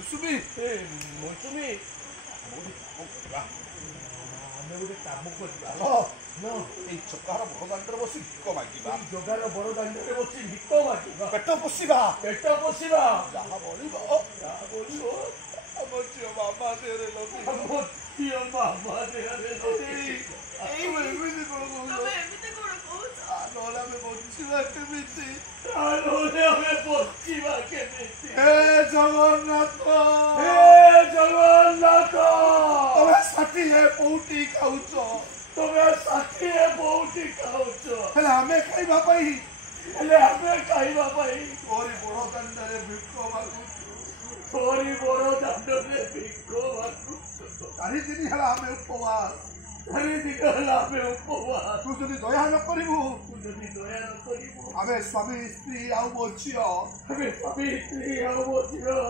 ମୌସୁମୀ ମୌସୁମୀ ଆମେ ଗୋଟେ କାମ କରିବା ଏଇ ଚକାର ବଡ଼ ଦାଣ୍ଡରେ ବସି ଭିକ ମାଗିବା ଜଗାର ବଡ଼ ଦାଣ୍ଡରେ ବସି ଭିକ ମାଗିବା ପେଟ ପୋଷିବା ଯାହା ବଳିବ ଆମ ଝିଅ ମାମା ଦେହରେ ଲଗେଇ ଏମିତି କଣ କହୁଛ ନହେଲେ ଆମେ ବଞ୍ଚିବା କେମିତି ହେ ଜଗନ୍ନାଥ ତମେ ଷାଠିଏ ପଉଟି ଖାଉଛ ହେଲେ ଆମେ ଖାଇବା ପାଇଁ ତୋରି ବଡ଼ ଦାଣ୍ଡରେ ଭିକ ମାଗୁଛୁ ଚାରି ଦିନ ହେଲା ଆମେ ଉପବାସ ତୁ ଯଦି ଦୟା ନ କରିବୁ ଆମେ ସ୍ୱାମୀ ସ୍ତ୍ରୀ ଆଉ ମୋ ଝିଅ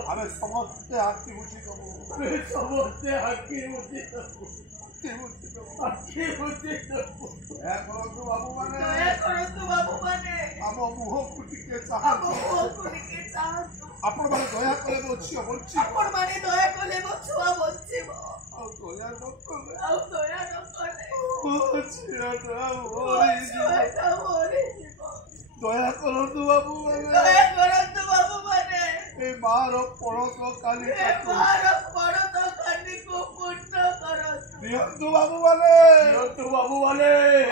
ଆମେ ସମସ୍ତେ ଆଖି ବୁଝି ଦବୁ ଦୟା କରନ୍ତୁ ବାବୁମାନେ ଆମ ମୁହଁକୁ ଟିକେ ଚାହାନ୍ତୁ ଆପଣମାନେ ଦୟା କଲେ ମୋ ଝିଅ ବଞ୍ଚିବ ଆଉ ଦୟା ନ କଲେ ମୋ ଝିଅଟା ମରିଯିବ ଦୟା କରନ୍ତୁ ବାବୁମାନେ ଏ ମାର ପଣତ କାଲି ଦିଅନ୍ତୁ ବାବୁମାନେ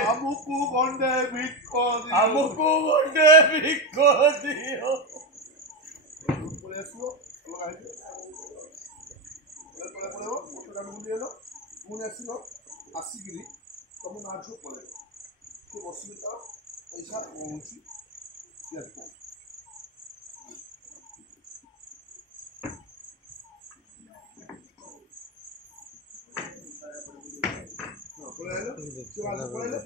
ଆମକୁ ଗଣ୍ଡେ ଭିକ ଦିଅ ପଳେଇ ଆସିବ ପଳେଇବ ପୁଣି ଆସିବ ଆସିକିରି ତମ ନାଁ ଝିଅ ପଳେଇବ ସେ ବସିକି ତାର ପଇସା ପହଞ୍ଚି ପଳେଇଲେ